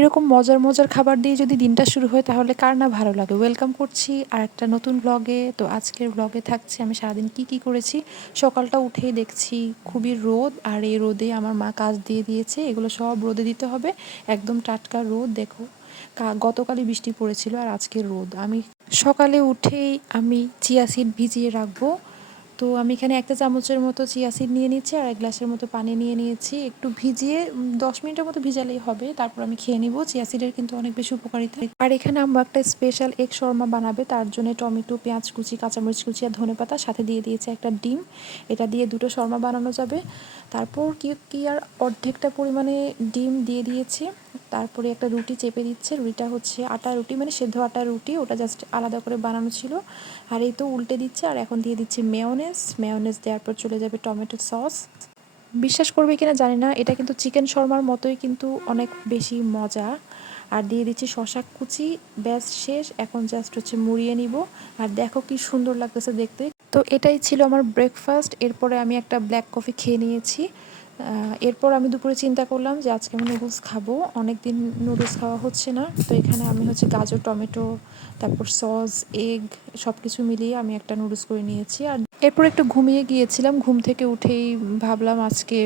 এরকম মজার মজার খাবার দিয়ে যদি দিনটা শুরু হয় তাহলে কার না ভালো লাগে। ওয়েলকাম করছি আর একটা নতুন ব্লগে। তো আজকের ব্লগে থাকছে আমি সারাদিন কি করেছি। সকালটা উঠেই দেখছি খুবই রোদ, আর এই রোদে আমার মা কাজ দিয়ে দিয়েছে, এগুলো সব রোদে দিতে হবে। একদম টাটকা রোদ, দেখো গতকালই বৃষ্টি পড়েছিল আর আজকের রোদ। আমি সকালে উঠেই আমি চিয়া সিড ভিজিয়ে রাখবো। তো আমি এখানে একটা চামচের মতো চিয়া সিড নিয়ে নিচ্ছি আর 1 গ্লাসের মতো পানি নিয়ে নিয়েছি। একটু ভিজিয়ে 10 মিনিটের মতো ভিজালেই হবে, তারপর আমি খেয়ে নিব। চিয়া সিডের কিন্তু অনেক বেশি উপকারিতা। আর এখানে আম্মু একটা স্পেশাল এগ শর্মা বানাবে, তার জন্য টমেটো, পেঁয়াজ কুচি, কাঁচামরিচ কুচি আর ধনেপাতা সাথে দিয়ে দিয়েছে একটা ডিম। এটা দিয়ে 2টো শর্মা বানানো যাবে। তারপর কি আর অর্ধেকটা পরিমাণে ডিম দিয়ে দিয়েছি। তারপরে একটা রুটি চেপে দিচ্ছে। রুটিটা হচ্ছে আটা রুটি, মানে সেদ্ধ আটা রুটি, ওটা জাস্ট আলাদা করে বানানো ছিল। আর এই তো উল্টে দিচ্ছে, আর এখন দিয়ে দিচ্ছে মেয়োনেজ দেওয়ার পর চলে যাবে টমেটো সস। বিশ্বাস করবে কিনা জানি না, এটা কিন্তু চিকেন শর্মার মতোই কিন্তু অনেক বেশি মজা। আর দিয়ে দিচ্ছি শশা কুচি। ব্যাস শেষ, এখন জাস্ট হচ্ছে মুড়িয়ে নিব। আর দেখো কি সুন্দর লাগতেছে দেখতে। তো এটাই ছিল আমার ব্রেকফাস্ট। এরপরে আমি একটা ব্ল্যাক কফি খেয়ে নিয়েছি। এরপর আমি দুপুরে চিন্তা করলাম যে আজকে আমি নুডলস খাবো, অনেক দিন নুডলস খাওয়া হচ্ছে না। তো এখানে আমি হচ্ছে গাজর, টমেটো, তারপর সস, এগ সব কিছু মিলিয়ে আমি একটা নুডলস করে নিয়েছি। আর এরপর একটু ঘুমিয়ে গিয়েছিলাম। ঘুম থেকে উঠেই ভাবলাম আজকে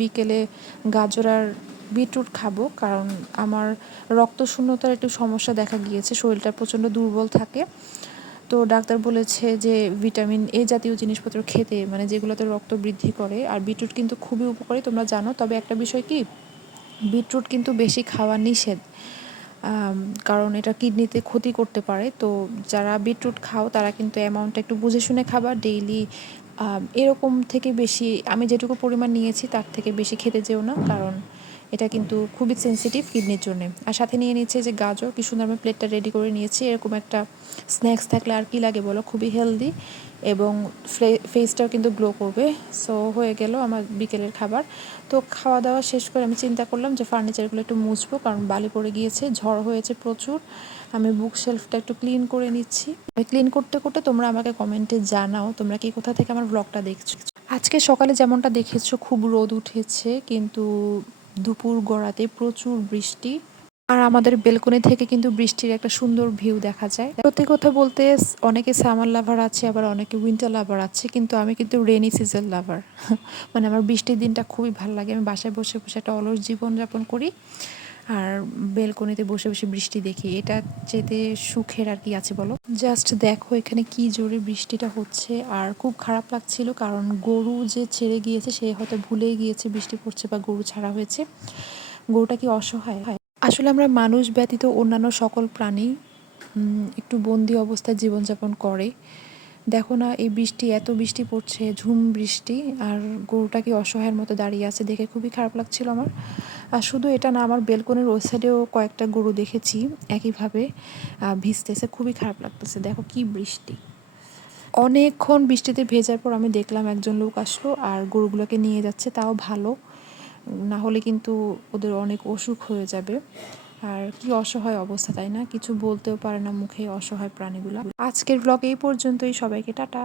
বিকেলে গাজর আর বিটরুট খাবো, কারণ আমার রক্তশূন্যতার একটু সমস্যা দেখা গিয়েছে, শরীরটা প্রচণ্ড দুর্বল থাকে। তো ডাক্তার বলেছে যে ভিটামিন এ জাতীয় জিনিসপত্র খেতে, মানে যেগুলোতে রক্ত বৃদ্ধি করে। আর বিটরুট কিন্তু খুবই উপকারী, তোমরা জানো। তবে একটা বিষয় কি, বিটরুট কিন্তু বেশি খাওয়া নিষেধ, কারণ এটা কিডনিতে ক্ষতি করতে পারে। তো যারা বিটরুট খাও তারা কিন্তু অ্যামাউন্টটা একটু বুঝে শুনে খাবা। ডেইলি এরকম থেকে বেশি, আমি যেটুকু পরিমাণ নিয়েছি তার থেকে বেশি খেতে যেও না, কারণ এটা কিন্তু খুবই সেন্সিটিভ কিডনির জন্য। আর সাথে নিয়ে নিচ্ছে যে গাজর, কি সুন্দর আমি প্লেটটা রেডি করে নিয়েছি। এরকম একটা স্ন্যাক্স থাকলে আর কি লাগে বলো, খুবই হেলদি এবং ফেসটাও কিন্তু গ্লো করবে। সো হয়ে গেল আমার বিকেলের খাবার। তো খাওয়া দাওয়া শেষ করে আমি চিন্তা করলাম যে ফার্নিচারগুলো একটু মুছবো, কারণ বালি পড়ে গিয়েছে, ঝড় হয়েছে প্রচুর। আমি বুক শেলফটা একটু ক্লিন করে নিচ্ছি। ক্লিন করতে করতে তোমরা আমাকে কমেন্টে জানাও তোমরা কি কোথা থেকে আমার ব্লগটা দেখছো। আজকে সকালে যেমনটা দেখেছো খুব রোদ উঠেছে, কিন্তু দুপুর গড়াতে প্রচুর বৃষ্টি। আর আমাদের বেলকনি থেকে কিন্তু বৃষ্টির একটা সুন্দর ভিউ দেখা যায়। সত্যি কথা বলতে অনেকে সামার লাভার আছে, আবার অনেকে উইন্টার লাভার আছে, কিন্তু আমি কিন্তু রেনি সিজন লাভার। মানে আমার বৃষ্টির দিনটা খুবই ভালো লাগে। আমি বাসায় বসে বসে একটা অলস জীবনযাপন করি আর বেলকনিতে বসে বসে বৃষ্টি দেখি, এটা যেতে সুখের আর কি আছে বলো। জাস্ট দেখো এখানে কি জোরে বৃষ্টিটা হচ্ছে, আর খুব খারাপ লাগছিল, কারণ গরু যে ছেড়ে গিয়েছে সে হয়তো ভুলেই গিয়েছে বৃষ্টি পড়ছে বা গরু ছাড়া হয়েছে। গরুটা কি অসহায়। আসলে আমরা মানুষ ব্যতীত অন্যান্য সকল প্রাণী একটু বন্দি অবস্থায় জীবনযাপন করে। দেখো না, এই বৃষ্টি, এত বৃষ্টি পড়ছে, ঝুম বৃষ্টি, আর গরুটা কি অসহায়ের মতো দাঁড়িয়ে আছে, দেখে খুবই খারাপ লাগছিল আমার। আর শুধু এটা না, আমার বেলকনির ওই সাইডেও কয়েকটা গরু দেখেছি একইভাবে ভিজতেছে, খুবই খারাপ লাগতেছে। দেখো কি বৃষ্টি। অনেকক্ষণ বৃষ্টিতে ভেজার পর আমি দেখলাম একজন লোক আসলো আর গরুগুলোকে নিয়ে যাচ্ছে, তাও ভালো, না হলে কিন্তু ওদের অনেক অসুখ হয়ে যাবে। আর কি অসহায় অবস্থা, তাই না? কিছু বলতেও পারে না মুখে, অসহায় প্রাণীগুলো। আজকের ব্লগ এই পর্যন্তই, সবাইকে টাটা।